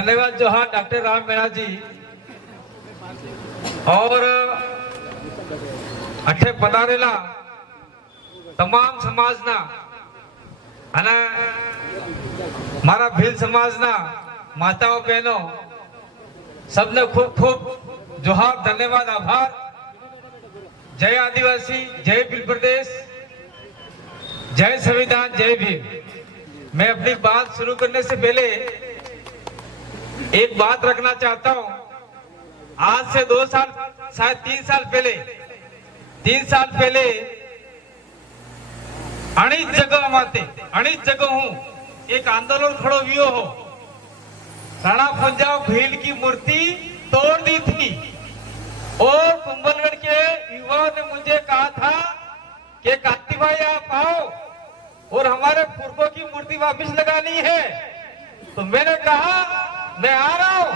धन्यवाद जोहार डॉक्टर राम मीणा जी और अठे पधारेला તમામ સમાજના અને મારા ભીલ સમાજના માતાઓ બહેનો सबने खूब खूब जोहार धन्यवाद आभार। जय आदिवासी, जय भील प्रदेश, जय संविधान, जय भीम। मैं अपनी बात शुरू करने से पहले एक बात रखना चाहता हूं। आज से 2 साल शायद 3 साल पहले अनेक जगहों एक आंदोलन खड़ो हुआ हो। राणा पंजाब भील की मूर्ति तोड़ दी थी और कुंभलगढ़ के युवाओं ने मुझे कहा था कि कांति भाई आप आओ और हमारे पूर्वों की मूर्ति वापस लगानी है। तो मैंने कहा मैं आ रहा हूं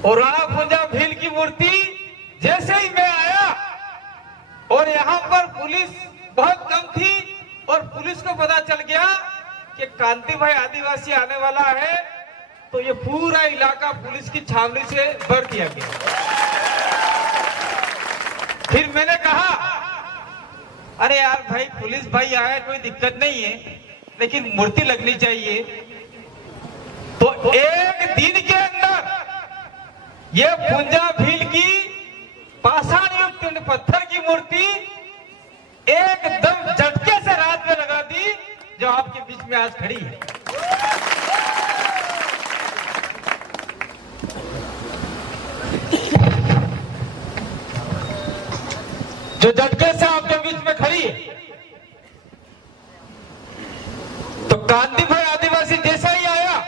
और राणा पंजाब भील की मूर्ति जैसे ही मैं आया और यहाँ पर पुलिस बहुत कम थी और पुलिस को पता चल गया कि कांति भाई आदिवासी आने वाला है, तो ये पूरा इलाका पुलिस की छावनी से भर दिया गया। फिर मैंने कहा अरे यार भाई पुलिस भाई आए कोई दिक्कत नहीं है, लेकिन मूर्ति लगनी चाहिए। तो एक दिन के अंदर ये पुंजा भील की पाषाण युक्त पत्थर की मूर्ति एकदम झटके से रात में लगा दी, जो आपके बीच में आज खड़ी है। जो झटके से आपके बीच में खड़ी है। तो कांति भाई आदिवासी जैसा ही आया,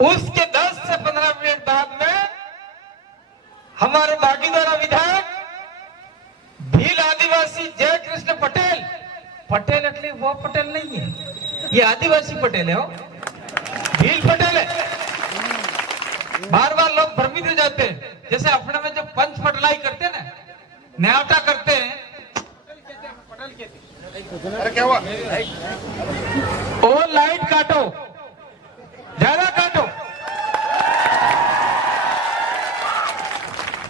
उसके 10 से 15 मिनट बाद में हमारे बागीदोरा विधायक भील आदिवासी जय कृष्ण पटेल, पटेल એટલે वो पटेल नहीं है, ये आदिवासी पटेल है, भील पटेल है। बार बार लोग भ्रमित हो जाते हैं, जैसे अपने में जो पंच पटलाई करते हैं ना, न्यावटा करते हैं, पटेल कहते हैं। अरे क्या हुआ? ओ लाइट काटो, ज्यादा काटो,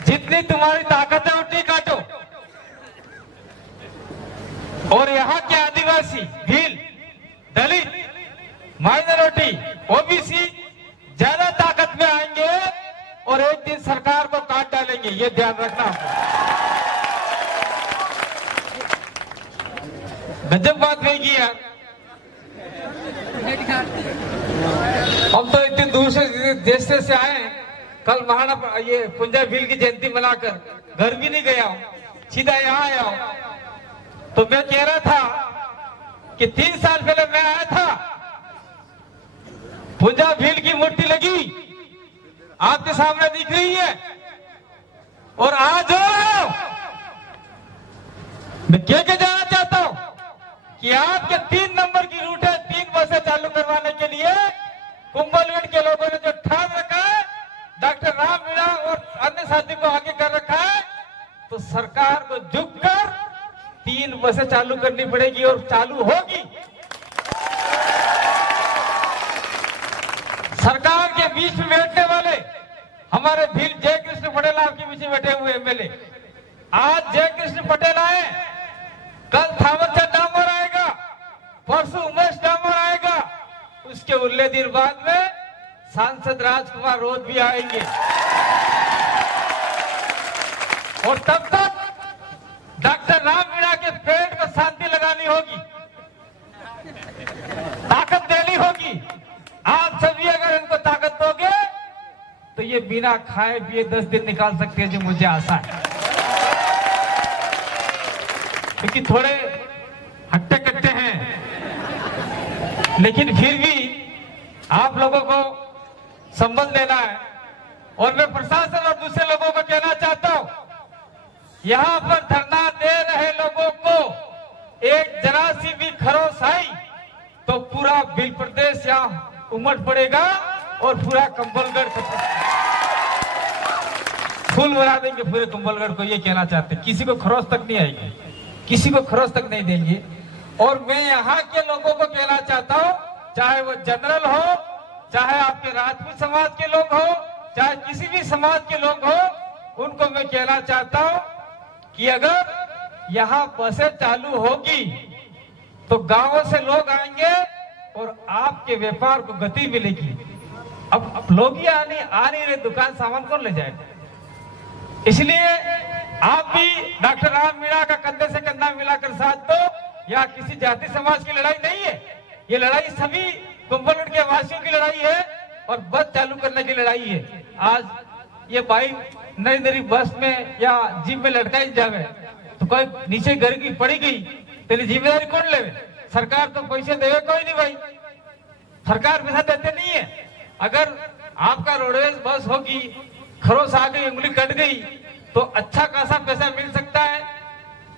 जितनी तुम्हारी ताकत है उतनी काटो। और यहाँ के आदिवासी, भील, दलित, माइनॉरिटी, ओबीसी ज्यादा ताकत में आएंगे और एक दिन सरकार को काट डालेंगे, ये ध्यान रखना। गजब बात नहीं की यार। हम तो इतने दूर से देश से आए, कल महाना ये पुंजा भील की जयंती मनाकर घर भी नहीं गया हूं, सीधा यहाँ आया हूं। तो मैं कह रहा था कि 3 साल पहले मैं आया था, पुंजा भील की मूर्ति लगी आपके सामने दिख रही है, और आज मैं क्या जाना चाहता हूं कि आपके 3 नंबर की रूट है, 3 बसें चालू करवाने के लिए कुंभलगढ़ के लोगों ने जो ठान रखा है, डॉक्टर राम मीणा और अन्य साथी को आगे कर रखा है, तो सरकार को झुककर 3 बसें चालू करनी पड़ेगी और चालू होगी। सरकार के बीच में बैठने वाले हमारे भील जय कृष्ण पटेल आपके बीच में बैठे हुए एमएलए, आज जय कृष्ण पटेल आए, कल थावरचंद डामोर आएगा, परसों उमेश डामोर आएगा, उसके उल्ले दिन बाद में सांसद राजकुमार रोध भी आएंगे। और तब तक डॉक्टर राम मीणा के पेट को शांति लगानी होगी, ताकत देनी होगी। आप सभी अगर इनको ताकत दोगे तो ये बिना खाए पिए 10 दिन निकाल सकते हैं, जो मुझे आशा है। क्योंकि थोड़े हट्टे कट्टे हैं, लेकिन फिर भी आप लोगों को संबल देना है। और मैं प्रशासन और दूसरे लोगों को कहना चाहता हूं, यहाँ पर धरना दे रहे लोगों को एक जरा सी भी खरोश आई तो पूरा भील प्रदेश यहाँ उमड़ पड़ेगा और पूरा कुंभलगढ़ फूल बना देंगे पूरे कुंभलगढ़ को। ये कहना चाहते हैं, किसी को खरोश तक नहीं आएगी, किसी को खरोश तक नहीं देंगे। और मैं यहाँ के लोगों को कहना चाहता हूँ, चाहे वो जनरल हो, चाहे आपके राजपूत समाज के लोग हो, चाहे किसी भी समाज के लोग हो, उनको मैं कहना चाहता हूं कि अगर यहाँ बसें चालू होगी तो गांवों से लोग आएंगे और आपके व्यापार को गति मिलेगी। अब लोग ही आ नहीं रहे, दुकान सामान कौन ले जाएगा? इसलिए आप भी डॉक्टर राम मीणा का कंधे से कंधा मिलाकर साथ दो। यह किसी जाति समाज की लड़ाई नहीं है, ये लड़ाई सभी कुंभलगढ़ के वासियों की लड़ाई है और बस चालू करने की लड़ाई है। आज ये भाई नई नई बस में या जीप में लटकाई जावे तो कोई नीचे गिर गई पड़ी गई, तेरी जिम्मेदारी कौन ले? सरकार तो पैसे देवे कोई नहीं भाई, सरकार पैसा देते नहीं है। अगर आपका रोडवेज बस होगी, खरोस आ गई, उंगली कट गई तो अच्छा खासा पैसा मिल सकता है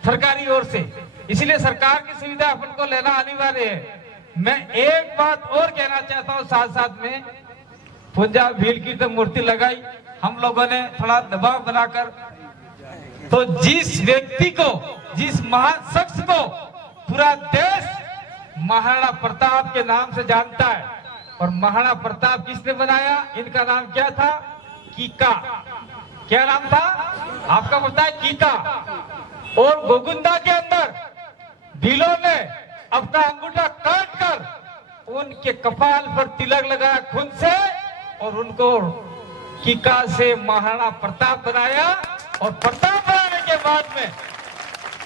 सरकारी ओर से। इसलिए सरकार की सुविधा अपन को लेना अनिवार्य है। मैं एक बात और कहना चाहता हूं साथ साथ में, पूजा भील की तो मूर्ति लगाई हम लोगों ने थोड़ा दबाव बनाकर, तो जिस व्यक्ति को, जिस महान शख्स को पूरा देश महाराणा प्रताप के नाम से जानता है, और महाराणा प्रताप किसने बनाया? इनका नाम क्या था? कीका। क्या नाम था आपका? पता है? कीका। और गोगुंदा के अंदर भीलों ने अपना अंगूठा काट कर उनके कपाल पर तिलक लगाया खून से, और उनको कीका से महाराणा प्रताप बनाया। और प्रताप बनाने के बाद में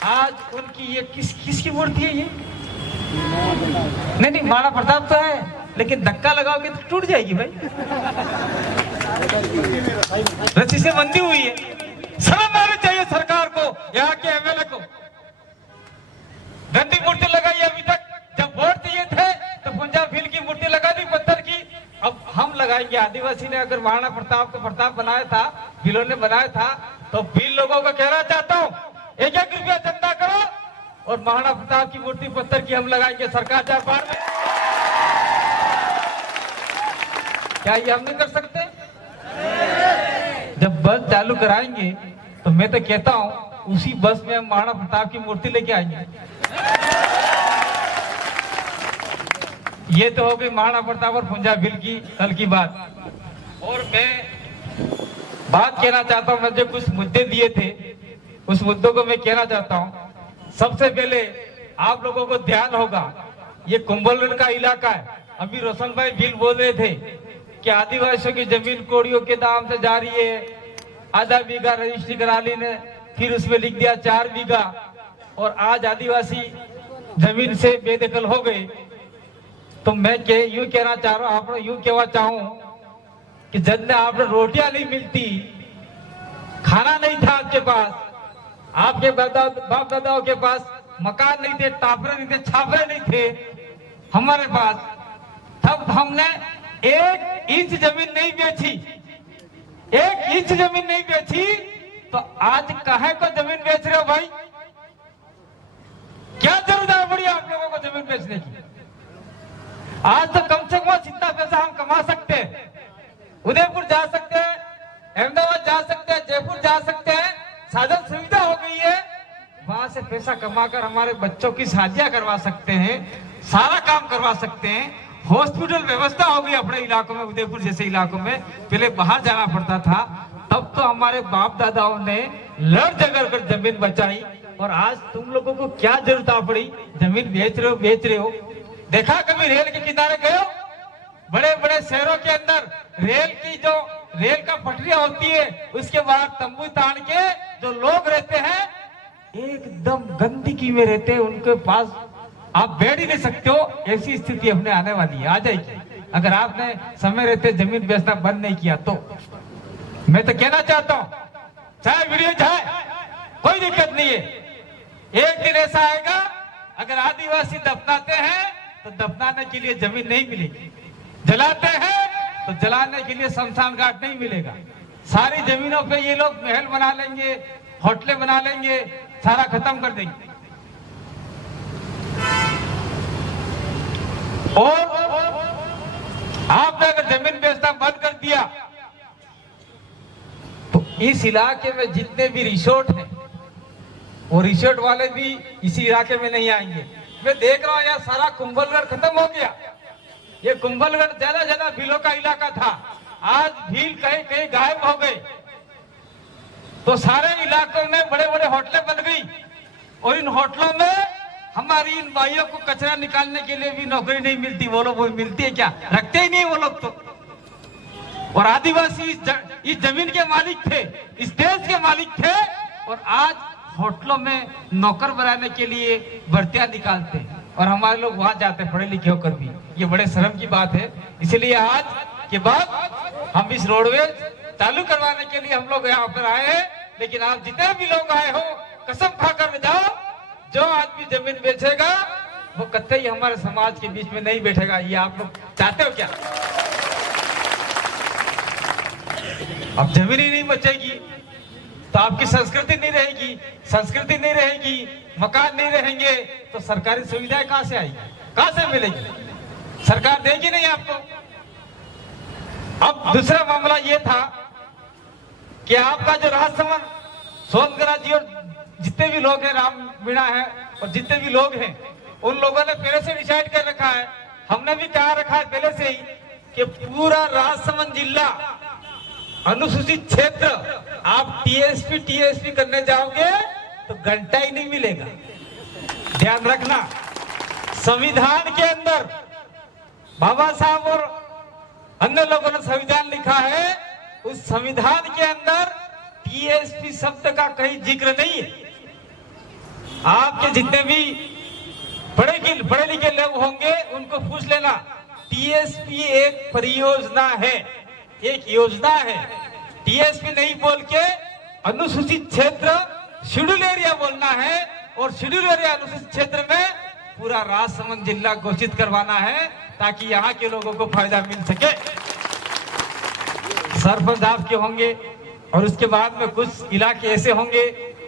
आज उनकी ये किसकी मूर्ति है? ये नहीं, महाराणा प्रताप तो है, लेकिन धक्का लगाओगे तो टूट जाएगी भाई, रस्सी से बंधी हुई है। शर्म आनी चाहिए सरकार को, यहाँ के एमएलए को। गंदी मूर्ति लगाई अभी तक, जब वोट दिए थे तो पंजाब भील की मूर्ति लगा दी पत्थर की, अब हम लगाएंगे। आदिवासी ने अगर महाराणा प्रताप को प्रताप बनाया था, भीलों ने बनाया था, तो भील लोगों को कहना चाहता हूँ, 1-1 रुपया चंदा करो और महाराणा प्रताप की मूर्ति पत्थर की हम लगाएंगे सरकार दरबार में। क्या ये हम नहीं कर सकते? जब बस चालू कराएंगे तो मैं तो कहता हूं उसी बस में हम महाराणा प्रताप की मूर्ति लेके आएंगे। ये तो हो गई महाराणा प्रताप और पंजाब भील की कल की बात। और मैं बात कहना चाहता हूं, मुझे कुछ मुद्दे दिए थे, उस मुद्दों को मैं कहना चाहता हूं। सबसे पहले आप लोगों को ध्यान होगा, ये कुंभलगढ़ का इलाका है। अभी रोशन भाई भील बोल रहे थे कि आदिवासियों की जमीन कोड़ियों के दाम से जा रही है। आधा बीघा रजिस्ट्री करा ली ने, फिर उसमें लिख दिया 4 बीघा, और आज आदिवासी जमीन से बेदखल हो गए। तो मैं यूं कहना चाह रहा हूं, आप यूं कहना चाहूं कि जब आप रोटियां नहीं मिलती, खाना नहीं था आपके पास, आपके बाप दादाओं के पास मकान नहीं थे, टापरे नहीं थे, छापरे नहीं थे हमारे पास, तब हमने 1 इंच जमीन नहीं बेची, 1 इंच जमीन नहीं बेची। तो आज काहे को जमीन बेच रहे हो भाई? क्या जरूरत पड़ी आप लोगों को जमीन बेचने की? आज तो कम से कम जितना पैसा हम कमा सकते हैं, उदयपुर जा सकते हैं, अहमदाबाद जा सकते हैं, जयपुर जा सकते हैं, साधन सुविधा हो गई है, वहां से पैसा कमाकर हमारे बच्चों की शादियां करवा सकते हैं, सारा काम करवा सकते हैं। हॉस्पिटल व्यवस्था हो गई अपने इलाकों में, उदयपुर जैसे इलाकों में पहले बाहर जाना पड़ता था, तब तो हमारे बाप दादाओं ने लड़ झगड़ कर जमीन बचाई। और आज तुम लोगों को क्या जरूरत पड़ी? जमीन बेच रहे हो। देखा कभी रेल के किनारे गए हो? बड़े बड़े शहरों के अंदर रेल का पटरियां होती है, उसके बाहर तंबू तान के जो लोग रहते हैं एकदम गंदगी में रहते हैं, उनके पास आप बैठ ही नहीं सकते हो। ऐसी स्थिति अपने आने वाली है, आ जाएगी, अगर आपने समय रहते जमीन बेचना बंद नहीं किया तो। मैं तो कहना चाहता हूं, चाहे वीडियो जाए, कोई दिक्कत नहीं है। एक दिन ऐसा आएगा, अगर आदिवासी दफनाते हैं तो दफनाने के लिए जमीन नहीं मिलेगी, जलाते हैं तो जलाने के लिए शमशान घाट नहीं मिलेगा। सारी जमीनों पे ये लोग महल बना लेंगे, होटलें बना लेंगे, सारा खत्म कर देंगे। और आपने अगर जमीन बेचना बंद कर दिया तो इस इलाके में जितने भी रिसोर्ट हैं, वो रिसोर्ट वाले भी इसी इलाके में नहीं आएंगे। मैं देख रहा हूं यार, सारा कुंभलगढ़ खत्म हो गया। ये कुंभलगढ़ ज्यादा ज्यादा भीलों का इलाका था, आज भील कहीं कहीं गायब हो गए। तो सारे इलाकों में बड़े बड़े होटलें बन गई और इन होटलों में हमारी इन भाइयों को कचरा निकालने के लिए भी नौकरी नहीं मिलती। वो लोग वो मिलती है क्या? रखते ही नहीं वो लोग तो। और आदिवासी इस जमीन के मालिक थे, इस देश के मालिक थे, और आज होटलों में नौकर बनाने के लिए भर्तियां निकालते हैं और हमारे लोग वहां जाते हैं पढ़े लिखे होकर भी। ये बड़े शर्म की बात है। इसलिए आज के बाद हम इस रोडवेज चालू करवाने के लिए हम लोग यहाँ पर आए हैं। लेकिन आप जितने भी लोग आए हो, कसम खाकर जाओ, जो आदमी जमीन बेचेगा वो कतई हमारे समाज के बीच में नहीं बैठेगा। ये आप लोग चाहते हो क्या? अब जमीन ही नहीं बचेगी तो आपकी संस्कृति नहीं रहेगी, संस्कृति नहीं रहेगी, मकान नहीं रहेंगे तो सरकारी सुविधाएं कहां से आएगी, कहां से मिलेगी? सरकार देगी नहीं आपको। अब दूसरा मामला ये था कि आपका जो राजसमंद सोनगरा जी और जितने भी लोग हैं, राम मीणा है और जितने भी लोग हैं, उन लोगों ने पहले से डिसाइड कर रखा है, हमने भी कहा रखा है पहले से ही कि पूरा राजसमंद जिला अनुसूचित क्षेत्र आप टीएसपी करने जाओगे तो घंटा ही नहीं मिलेगा। ध्यान रखना, संविधान के अंदर बाबा साहब और अन्य लोगों ने संविधान लिखा है, उस संविधान के अंदर टीएसपी शब्द का कहीं जिक्र नहीं है। आपके जितने भी पढ़े लिखे लोग होंगे उनको पूछ लेना, टीएसपी एक परियोजना है, एक योजना है। टीएसपी नहीं बोल के अनुसूचित क्षेत्र शेड्यूल एरिया बोलना है और शेड्यूल एरिया अनुसूचित क्षेत्र में पूरा राजसमंद जिला घोषित करवाना है ताकि यहाँ के लोगों को फायदा मिल सके। सरपंच आपके होंगे और उसके बाद में कुछ इलाके ऐसे होंगे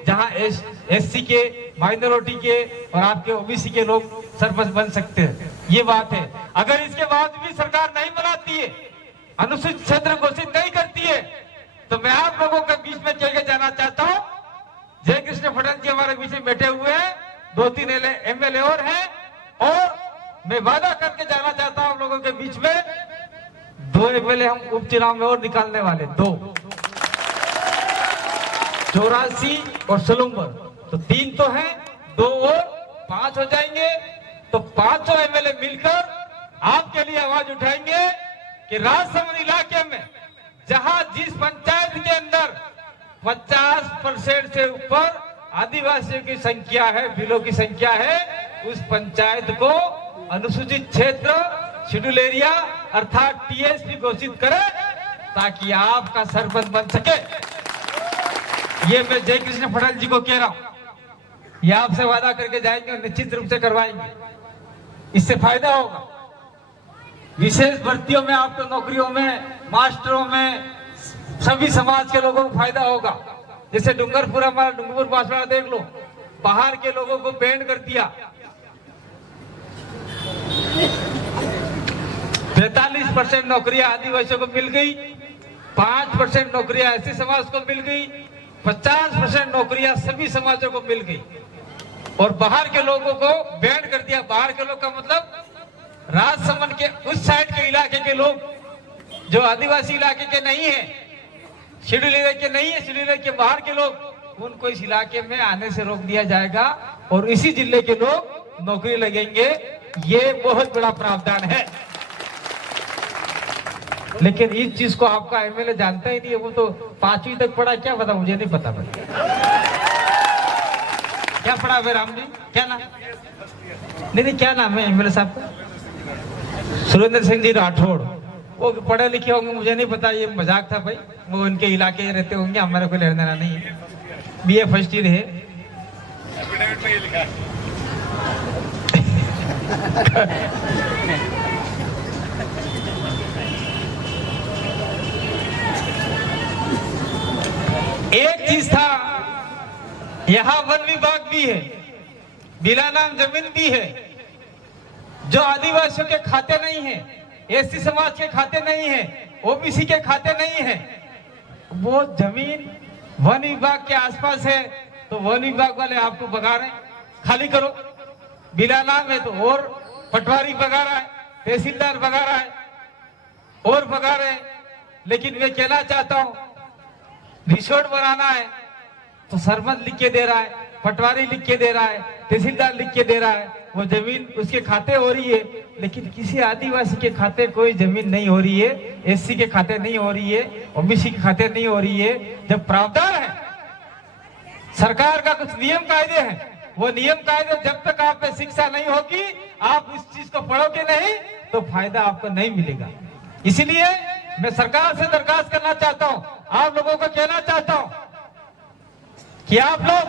जहाँ एससी के, माइनॉरिटी के और आपके ओबीसी के लोग सरपंच बन सकते हैं। ये बात है। अगर इसके बाद भी सरकार नहीं बनाती है, अनुसूचित क्षेत्र घोषित नहीं करती है, तो मैं आप लोगों के बीच में कह के जाना चाहता हूँ, जय कृष्ण पटेल जी हमारे बीच में बैठे हुए हैं, 2-3 एमएलए और हैं, और मैं वादा करके जाना चाहता हूँ आप लोगों के बीच में 2 एमएलए हम उपचुनाव में और निकालने वाले, 2 84 और सलूम्बर, तो 3 तो हैं, 2 और 5 हो जाएंगे। तो 500 एमएलए मिलकर आपके लिए आवाज उठाएंगे कि राजसमंद इलाके में जहां जिस पंचायत के अंदर 50% से ऊपर आदिवासियों की संख्या है, भीलों की संख्या है, उस पंचायत को अनुसूचित क्षेत्र शेड्यूल एरिया अर्थात टीएसपी घोषित करे ताकि आपका सरपंच बन सके। ये मैं जय कृष्ण पटेल जी को कह रहा हूं, ये आपसे वादा करके जाएंगे और निश्चित रूप से करवाएंगे। इससे फायदा होगा, विशेष भर्तियों में, आपको नौकरियों में, मास्टरों में, सभी समाज के लोगों को फायदा होगा। जैसे डूंगरपुर, हमारा डूंगरपुर बांसवाड़ा देख लो, बाहर के लोगों को बैन कर दिया। 45% नौकरियां आदिवासियों को मिल गई, 5% नौकरियां ऐसे समाज को मिल गई, 50% नौकरियां सभी समाजों को मिल गई और बाहर के लोगों को बैन कर दिया। बाहर के लोग का मतलब राजसमंद के उस साइड के इलाके के लोग जो आदिवासी इलाके के नहीं है, शेड्यूल एरिया के नहीं है, शेड्यूल एरिया के बाहर के लोग, उनको इस इलाके में आने से रोक दिया जाएगा और इसी जिले के लोग नौकरी लगेंगे। ये बहुत बड़ा प्रावधान है। लेकिन इस चीज को आपका एमएलए जानता ही नहीं है, वो तो 5वीं तक पढ़ा, क्या पता, मुझे नहीं पता भाई क्या पढ़ा भाई राम जी, क्या नाम? नहीं, क्या नाम है एमएलए साहब का? सुरेंद्र सिंह जी राठौड़। वो पढ़े लिखे होंगे, मुझे नहीं पता, ये मजाक था भाई, वो उनके इलाके में रहते होंगे, हमारे को लेना देना नहीं है। बीए फर्स्ट ईयर है। एक चीज था, यहाँ वन विभाग भी है, बिला नाम जमीन भी है, जो आदिवासियों के खाते नहीं है, एससी समाज के खाते नहीं है, ओबीसी के खाते नहीं है, वो जमीन वन विभाग के आसपास है, तो वन विभाग वाले आपको भगा रहे हैं, खाली करो। बिला नाम है तो और पटवारी भगा रहा है, तहसीलदार भगा रहा है और भगा रहे हैं। लेकिन मैं कहना चाहता हूं, रिसोर्ट बनाना है तो सरपंच लिख के दे रहा है, पटवारी लिख के दे रहा है, तहसीलदार लिख के दे रहा है, वो जमीन उसके खाते हो रही है। लेकिन किसी आदिवासी के खाते कोई जमीन नहीं हो रही है, एससी के खाते नहीं हो रही है, ओबीसी के खाते नहीं हो रही है। जब प्रावधान है, सरकार का कुछ नियम कायदे हैं, वो नियम कायदे जब तक आप में शिक्षा नहीं होगी, आप इस चीज को पढ़ोगे नहीं तो फायदा आपको नहीं मिलेगा। इसीलिए मैं सरकार से दरखास्त करना चाहता हूं, आप लोगों को कहना चाहता हूं कि आप लोग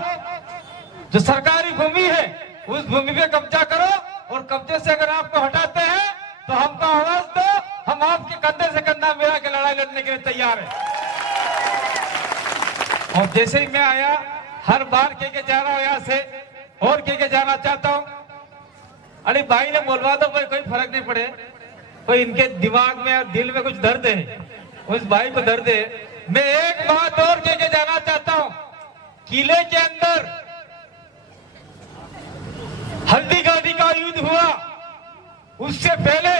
जो सरकारी भूमि है उस भूमि पे कब्जा करो, और कब्जे से अगर आपको हटाते हैं तो हमको आवाज दो, हम आपके कंधे से कंधा मिला के लड़ाई लड़ने के लिए तैयार है। और जैसे ही मैं आया, हर बार कह जा रहा हूं यहां से, और कह जाना चाहता हूं, अरे भाई ने बोलवा दो भाई, कोई फर्क नहीं पड़े, कोई इनके दिमाग में और दिल में कुछ दर्द है, उस भाई को दर्द है। मैं एक बात और कह जाना चाहता हूं, किले के अंदर हल्दी घाटी का युद्ध हुआ, उससे पहले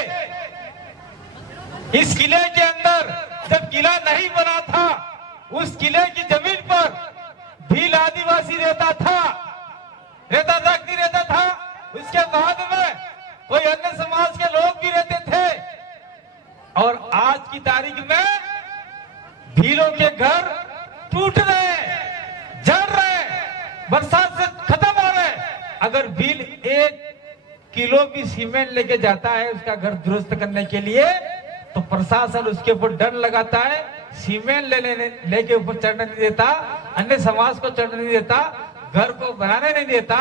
इस किले के अंदर जब किला नहीं बना था, उस किले की जमीन पर भील आदिवासी रहता था कि नहीं रहता था। उसके बाद में कोई अन्य समाज के लोग भी रहते थे, और आज की तारीख में भीलों के घर टूट रहे, जड़ रहे, बरसात से खत्म हो रहे। अगर भील 1 किलो भी सीमेंट लेके जाता है उसका घर दुरुस्त करने के लिए, तो प्रशासन उसके ऊपर डर लगाता है, सीमेंट लेके ऊपर चढ़ने नहीं देता, अन्य समाज को चढ़ने नहीं देता, घर को बनाने नहीं देता।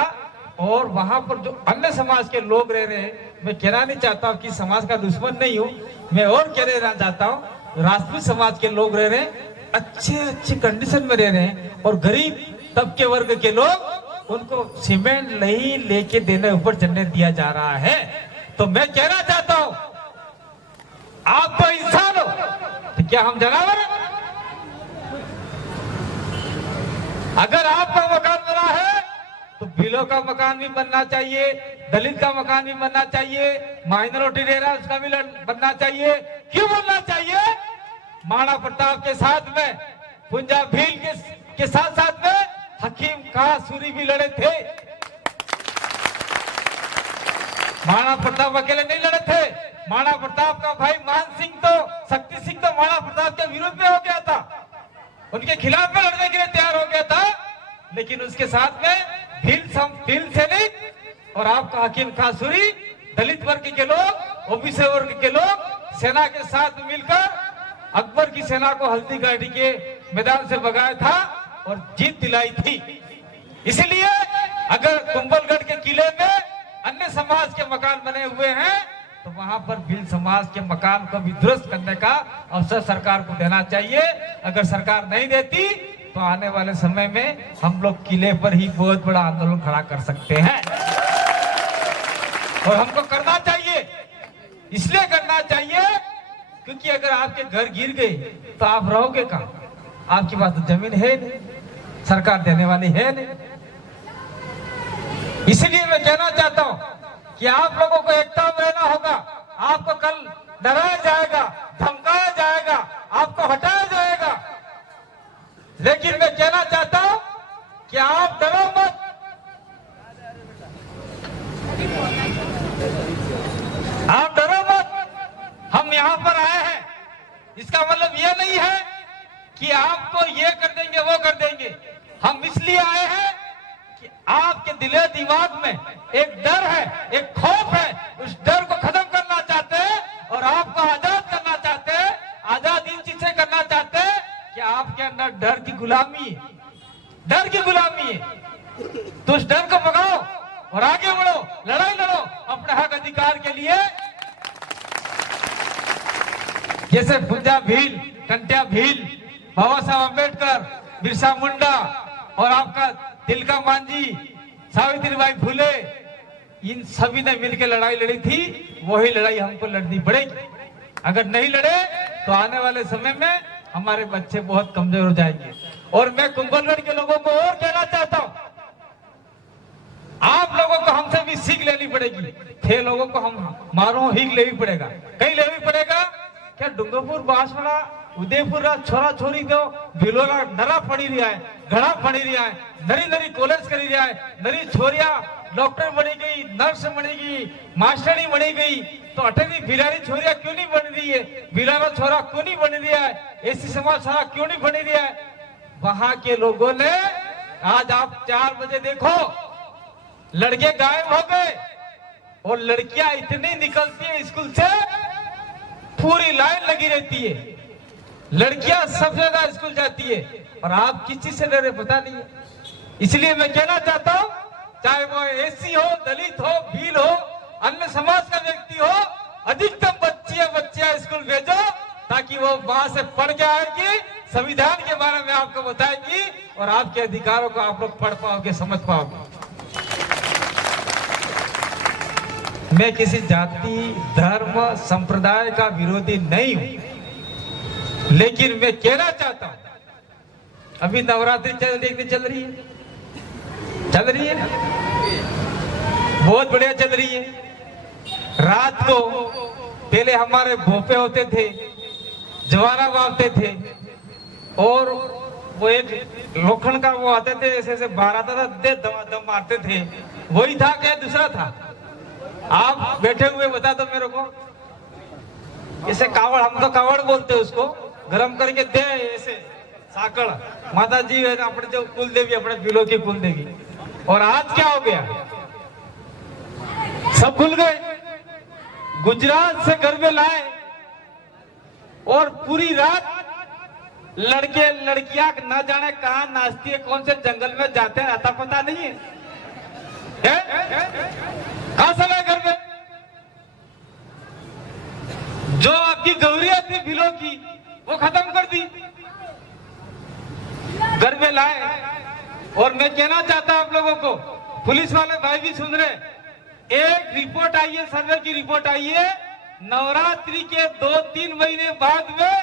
और वहां पर जो अन्य समाज के लोग रह रहे हैं, मैं कहना नहीं चाहता हूँ कि समाज का दुश्मन नहीं हूँ, मैं और कह रहना चाहता हूँ, राजपूत समाज के लोग रह रहे हैं, अच्छे कंडीशन में रह रहे हैं, और गरीब तबके वर्ग के लोग, उनको सीमेंट नहीं लेके देने ऊपर चढ़ने दिया जा रहा है। तो मैं कहना चाहता हूं, आप तो इंसान हो, तो क्या हम जानवर हैं? अगर आपका मकान बना है तो भीलों का मकान भी बनना चाहिए, दलित का मकान भी बनना चाहिए, माइनॉरिटी रह रहा है उसका भी बनना चाहिए। क्यों बनना चाहिए? महाराणा प्रताप के साथ में, पुंजा भील के साथ साथ में हकीम कासूरी भी लड़े थे। महाराणा प्रताप अकेले नहीं लड़े थे, महाराणा प्रताप का भाई मान सिंह तो, शक्ति सिंह तो महाराणा प्रताप के विरुद्ध में हो गया था, उनके खिलाफ में लड़ने के लिए तैयार हो गया था। लेकिन उसके साथ में भील सैनिक और आपका हकीम कासूरी, दलित वर्ग के लोग, ओबीसी वर्ग के लोग सेना के साथ मिलकर अकबर की सेना को हल्दी घाटी के मैदान से भगाया था और जीत दिलाई थी। इसलिए अगर कुंभलगढ़ के किले में अन्य समाज के मकान बने हुए हैं, तो वहां पर भील समाज के मकान को भी दुरुस्त करने का अवसर सरकार को देना चाहिए। अगर सरकार नहीं देती तो आने वाले समय में हम लोग किले पर ही बहुत बड़ा आंदोलन खड़ा कर सकते हैं, और हमको करना चाहिए। इसलिए करना चाहिए क्योंकि अगर आपके घर गिर गए तो आप रहोगे कहां? आपके पास तो जमीन है नहीं, सरकार देने वाली है नहीं। इसलिए मैं कहना चाहता हूं कि आप लोगों को एकता में रहना होगा। आपको कल डराया जाएगा, धमकाया जाएगा, आपको हटाया जाएगा, लेकिन मैं कहना चाहता हूं कि आप डरो मत। आप डरो मत। हम यहां पर आए हैं, इसका मतलब यह नहीं है कि आपको ये कर देंगे वो कर देंगे। हम इसलिए आए हैं कि आपके दिले दिमाग में एक डर है, एक खौफ है, उस डर को खत्म करना चाहते हैं और आपको आजाद करना चाहते हैं। आजाद इन चीज से करना चाहते हैं कि आपके अंदर डर की गुलामी है, डर की गुलामी है। तो उस डर को भगाओ और आगे बढ़ो, लड़ाई लड़ो अपने हक अधिकार के लिए। जैसे पुंजा भील, टंट्या भील, बाबा साहब अम्बेडकर, बिरसा मुंडा और आपका तिलका मांझी, सावित्रीबाई फुले, इन सभी ने मिलकर लड़ाई लड़ी थी। वही लड़ाई हमको लड़नी पड़ेगी। अगर नहीं लड़े तो आने वाले समय में हमारे बच्चे बहुत कमजोर हो जाएंगे। और मैं कुंभलगढ़ के लोगों को और कहना चाहता हूं, आप लोगों को हम हमसे भी सीख लेनी पड़ेगी। थे लोगों को हम मारो हीक लेनी पड़ेगा, कहीं लेनी पड़ेगा क्या? डूंगरपुर बांसवाड़ा उदयपुर छोरा छोरी तो भिलोरा नरा पड़ी रहा है, घड़ा पड़ी रहा है, नरी नरी कॉलेज करी रहा है, नरी छोरिया डॉक्टर बनी गई, नर्स बनी गई, मास्टरनी बनी गई, तो अटनी भिलारी छोरिया क्यों नहीं बन रही है? भिलारा छोरा क्यों नहीं बन रहा है? एसी समाज छोरा क्यों नहीं बन रहा है? वहां के लोगों ने आज आप 4 बजे देखो लड़के गायब हो गए और लड़कियां इतनी निकलती है स्कूल से, पूरी लाइन लगी रहती है, लड़कियां सबसे ज्यादा स्कूल जाती है और आप किस चीज से डर रहे पता नहीं है। इसलिए मैं कहना चाहता हूं, चाहे वो एसी हो, दलित हो, भील हो, अन्य समाज का व्यक्ति हो, अधिकतम बच्चियां स्कूल भेजो ताकि वो वहां से पढ़ के आएगी, संविधान के बारे में आपको बताएगी और आपके अधिकारों को आप लोग पढ़ पाओगे, समझ पाओगे। मैं किसी जाति, धर्म, संप्रदाय का विरोधी नहीं हूं, लेकिन मैं कहना चाहता हूं अभी नवरात्रि चल रही है, बहुत बढ़िया चल रही है। रात को पहले हमारे भोपे होते थे, जवारा बांधते थे और वो एक लोखंड का वो आते थे, ऐसे ऐसे बाहर आता था, दम मारते थे, वही था क्या दूसरा था? आप बैठे हुए बता दो मेरे को। ऐसे कावड़, हम तो कावड़ बोलते हैं उसको, गरम करके दे ऐसे साकड़, माता जी है ना अपने जो कुल देवी, अपने बिलो की कुल देवी। और आज क्या हो गया? सब खुल गए, गुजरात से गरबे लाए और पूरी रात लड़के लड़कियां न जाने कहां नाचती है, कौन से जंगल में जाते हैं, आता पता नहीं है, कहां सब है गरबे? जो आपकी गौरिया थी भिलो की वो खत्म कर दी, गरबे लाए। और मैं कहना चाहता हूं आप लोगों को, पुलिस वाले भाई भी सुन रहे, एक रिपोर्ट आई है, सर्वे की रिपोर्ट आई है, नवरात्रि के 2-3 महीने बाद में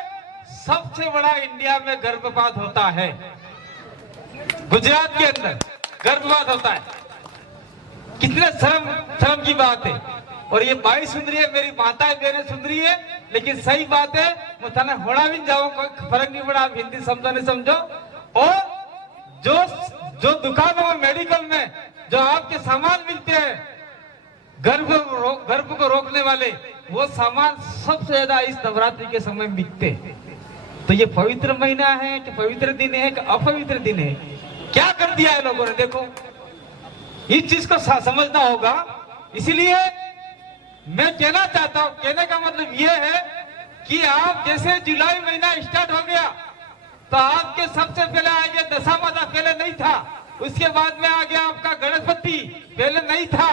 सबसे बड़ा इंडिया में गर्भपात होता है, गुजरात के अंदर गर्भपात होता है। कितने शर्म की बात है। और ये भाई सुन रही है, मेरी माताएं बहनें सुन रही है, लेकिन सही बात है, मुझे होना भी जाओ, कोई फर्क नहीं पड़ा, आप हिंदी समझो नहीं समझो। और जो दुकानों में, मेडिकल में जो आपके सामान मिलते हैं गर्भ को रोकने वाले, वो सामान सबसे ज्यादा इस नवरात्रि के समय में बिकते हैं। तो ये पवित्र महीना है कि पवित्र दिन है कि अपवित्र दिन है? क्या कर दिया है लोगों ने, देखो इस चीज को समझना होगा। इसलिए मैं कहना चाहता हूं, कहने का मतलब यह है कि आप जैसे जुलाई महीना स्टार्ट हो गया तो आपके सबसे पहले आ गया दशामाता, पहले नहीं था, उसके बाद में आ गया आपका गणपति, पहले नहीं था,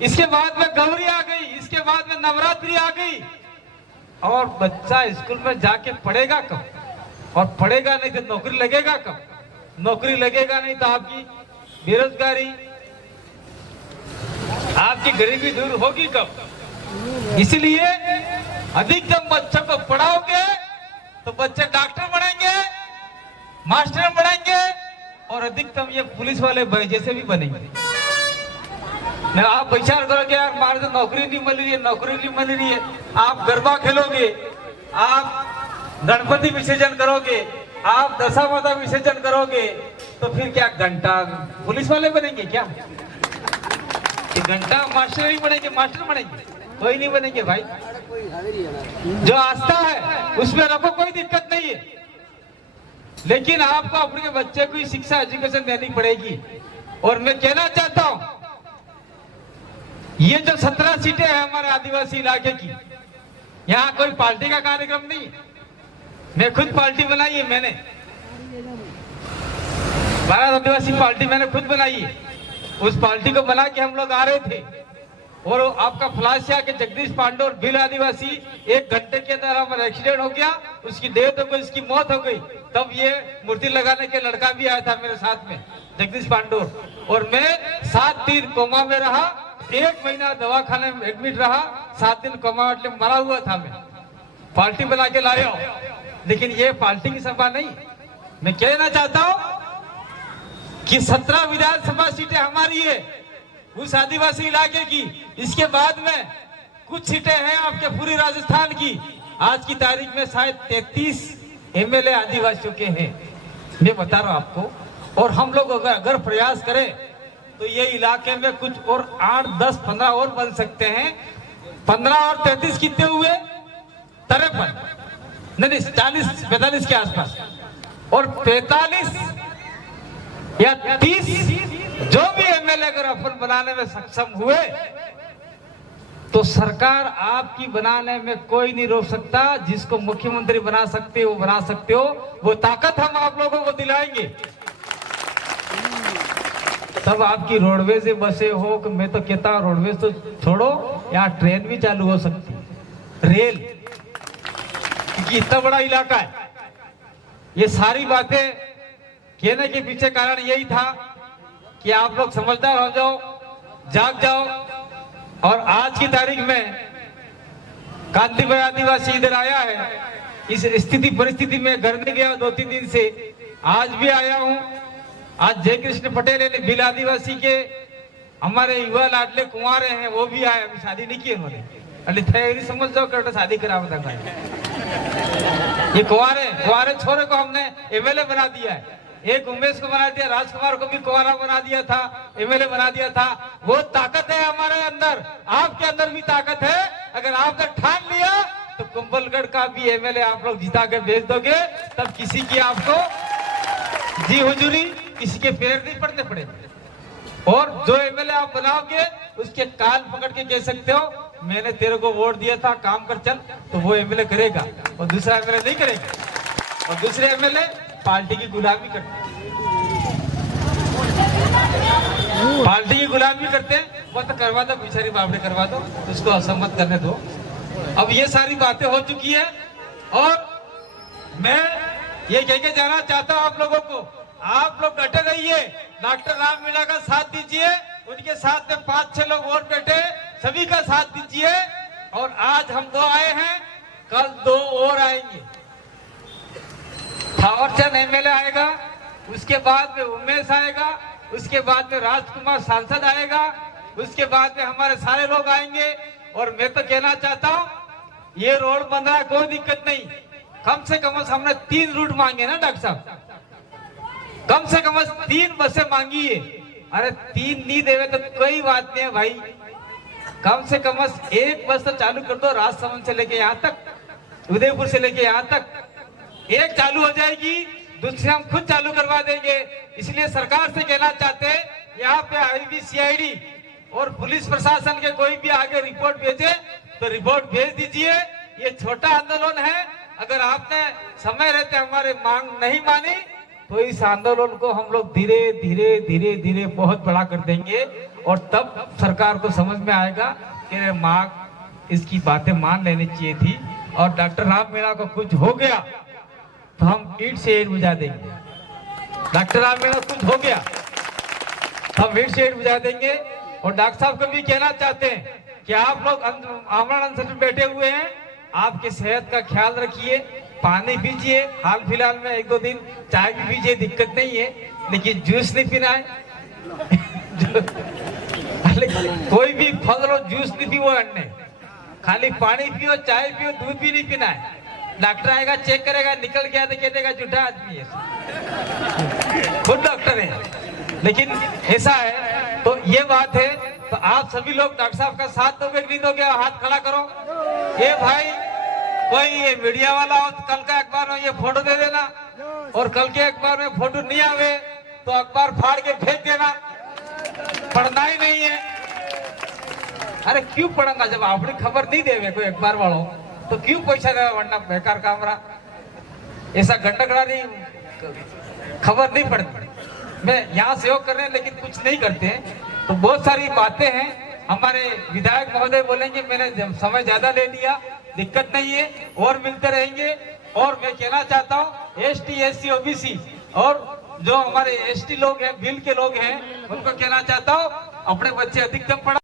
इसके बाद में गौरी आ गई, इसके बाद में नवरात्रि आ गई। और बच्चा स्कूल में जाके पढ़ेगा कब? और पढ़ेगा नहीं तो नौकरी लगेगा कब? नौकरी लगेगा नहीं तो आपकी बेरोजगारी, आपकी गरीबी दूर होगी कब? इसलिए अधिकतम बच्चों को पढ़ाओगे तो बच्चे डॉक्टर बनेंगे, मास्टर बनेंगे और अधिकतम ये पुलिस वाले भाई जैसे भी बनेंगे। आप विचार करोगे यार हमारे तो नौकरी नहीं मिल रही है, नौकरी नहीं मिल रही है, आप गरबा खेलोगे, आप गणपति विसर्जन करोगे, आप दशामाता विसर्जन करोगे, तो फिर क्या घंटा पुलिस वाले बनेंगे क्या? घंटा मास्टर नहीं बनेंगे, मास्टर बनेंगे? कोई नहीं बनेंगे भाई। जो आस्था है उसमें रखो, कोई दिक्कत नहीं है, लेकिन आपको अपने बच्चे को शिक्षा, एजुकेशन देनी पड़ेगी। और मैं कहना चाहता हूं, ये जो 17 सीटें हैं हमारे आदिवासी इलाके की, यहाँ कोई पार्टी का कार्यक्रम नहीं, मैं खुद पार्टी बनाई है, मैंने भारत आदिवासी पार्टी मैंने खुद बनाई है। उस पार्टी को बना के हम लोग आ रहे थे और आपका फ्लासिया के जगदीश पांडे और भील आदिवासी 1 घंटे के अंदर हमारा एक्सीडेंट हो गया, उसकी डेथ हो गई, उसकी मौत हो गई। तब ये मूर्ति लगाने के लड़का भी आया था मेरे साथ में, जगदीश पांडे, और मैं 7 दिन कोमा में रहा, 1 महीना दवाखाने में एडमिट रहा, 7 दिन कोमा में मरा हुआ था। मैं पार्टी बना के लाया हूं, लेकिन ये पार्टी की सभा नहीं। मैं कहना चाहता हूं कि 17 विधानसभा सीटें हमारी है, उस आदिवासी इलाके की। इसके बाद में कुछ सीटें हैं आपके पूरी राजस्थान की। आज की तारीख में शायद 33 एमएलए आदिवासियों के हैं, मैं बता रहा हूं आपको। और हम लोग अगर प्रयास करें तो ये इलाके में कुछ और 8, 10, 15 और बन सकते हैं। 15 और 33 कितने हुए? 53, नहीं 40, 45 के आसपास। और 45 या 30 जो भी एमएलए अगर अपन बनाने में सक्षम हुए तो सरकार आपकी बनाने में कोई नहीं रोक सकता। जिसको मुख्यमंत्री बना सकते हो वो बना सकते हो, वो ताकत हम आप लोगों को दिलाएंगे। तब आपकी रोडवेज से बसें हो, मैं तो कहता हूं रोडवेज तो छोड़ो, यहाँ ट्रेन भी चालू हो सकती है, रेल, क्योंकि इतना बड़ा इलाका है। ये सारी बातें कहने के पीछे कारण यही था कि आप लोग समझदार हो जाओ, जाग जाओ। और आज की तारीख में कांति भाई आदिवासी इधर आया है, इस स्थिति परिस्थिति में घर नहीं गया 2-3 दिन से, आज भी आया हूं। आज जय कृष्ण पटेल बिल आदिवासी के हमारे युवा लाडले कुंवारे हैं, वो भी आए, अभी शादी नहीं की उन्होंने, अली समझ जाओ कर शादी करा भाई। ये कुंवारे छोरे को हमने एमएलए बना दिया है। एक उमेश को बना दिया, राजकुमार को भी कुंवारा बना दिया था, एमएलए बना दिया था। वो ताकत है हमारे अंदर, आपके अंदर भी ताकत है। अगर आपने ठान लिया तो कुंभलगढ़ का भी एमएलए आप लोग जिता के भेज दोगे, तब किसी की आपको जी हुजूरी, किसी के पैर नहीं पड़ने पड़ेंगे। और जो एमएलए आप बनाओगे उसके कान पकड़ के कह सकते हो मैंने तेरे को वोट दिया था, काम कर चल, तो वो एमएलए करेगा और दूसरा एमएलए नहीं करेगा। और दूसरे एमएलए पार्टी की गुलामी करते हैं, पार्टी की गुलामी करते हैं। वो तो करवा दो, बेचारी बाबड़ी करवा दो, उसको असम्मत करने दो। अब ये सारी बातें हो चुकी है और मैं ये कह के जाना चाहता हूं आप लोगों को, आप लोग डटे रहिए, डॉक्टर राम मीणा का साथ दीजिए, उनके साथ में 5-6 लोग और बैठे, सभी का साथ दीजिए। और आज हम 2 आए हैं, कल 2 और आएंगे। थावरचंद एमएलए आएगा, उसके बाद में उमेश आएगा, उसके बाद में राजकुमार सांसद आएगा, उसके बाद में हमारे सारे लोग आएंगे। और मैं तो कहना चाहता हूं ये रोड बन रहा है, कोई दिक्कत नहीं, कम से कम हमने 3 रूट मांगे ना डॉक्टर साहब, कम से कम 3 बसें मांगी है। अरे 3 नहीं देवे तो कोई बात नहीं है भाई, कम से कम 1 बस तो चालू कर दो, राजसमंद से लेके यहाँ तक, उदयपुर से लेके यहाँ तक 1 चालू हो जाएगी, दूसरी हम खुद चालू करवा देंगे। इसलिए सरकार से कहना चाहते हैं यहाँ पे आईबी, सीआईडी और पुलिस प्रशासन के कोई भी आगे रिपोर्ट भेजे तो रिपोर्ट भेज दीजिए। ये छोटा आंदोलन है, अगर आपने समय रहते हमारे मांग नहीं मानी तो इस आंदोलन को हम लोग धीरे धीरे बहुत बड़ा कर देंगे। और तब सरकार को समझ में आएगा कि मांग इसकी बातें मान लेनी चाहिए थी। और डॉक्टर राम मीणा को कुछ हो गया तो हम ईंट से ईंट बुझा देंगे। डॉक्टर राम मीणा कुछ हो गया हम ईंट से ईंट बुझा देंगे। और डॉक्टर साहब को भी कहना चाहते हैं कि आप लोग आमरण अनशन में बैठे हुए हैं, आपकी सेहत का ख्याल रखिए, पानी पीजिए, हाल फिलहाल में 1-2 दिन चाय भी पीजिए, दिक्कत नहीं है, लेकिन जूस नहीं पीना है। कोई भी फल लो, जूस नहीं पियो, अन्य खाली पानी पियो, चाय पियो, दूध भी नहीं पीना है। डॉक्टर आएगा, चेक करेगा, निकल गया तो कह देगा झूठा आदमी है, खुद डॉक्टर है। लेकिन ऐसा है तो ये बात है, तो आप सभी लोग डॉक्टर साहब का साथ दोगे कि नहीं दोगे? हाथ खड़ा करो। ये भाई कोई ये मीडिया वाला हो तो कल का अखबार में ये फोटो दे देना, और कल के अखबार में फोटो नहीं आवे तो अखबार फाड़ के फेंक देना, पढ़ना ही नहीं है। अरे क्यों पढ़ूंगा जब आपने खबर नहीं देवे कोई अखबार वालों तो क्यों पैसा देगा, वरना बेकार काम रहा। ऐसा घंटा नहीं, खबर नहीं पड़ती। मैं यहाँ सहयोग कर रहे हैं लेकिन कुछ नहीं करते हैं। तो बहुत सारी बातें हैं, हमारे विधायक महोदय बोलेंगे मैंने समय ज्यादा ले लिया, दिक्कत नहीं है, और मिलते रहेंगे। और मैं कहना चाहता हूँ एसटी, एससी, ओबीसी और जो हमारे एसटी लोग हैं, बिल के लोग हैं, उनको कहना चाहता हूँ अपने बच्चे अधिकतम पढ़ाओ।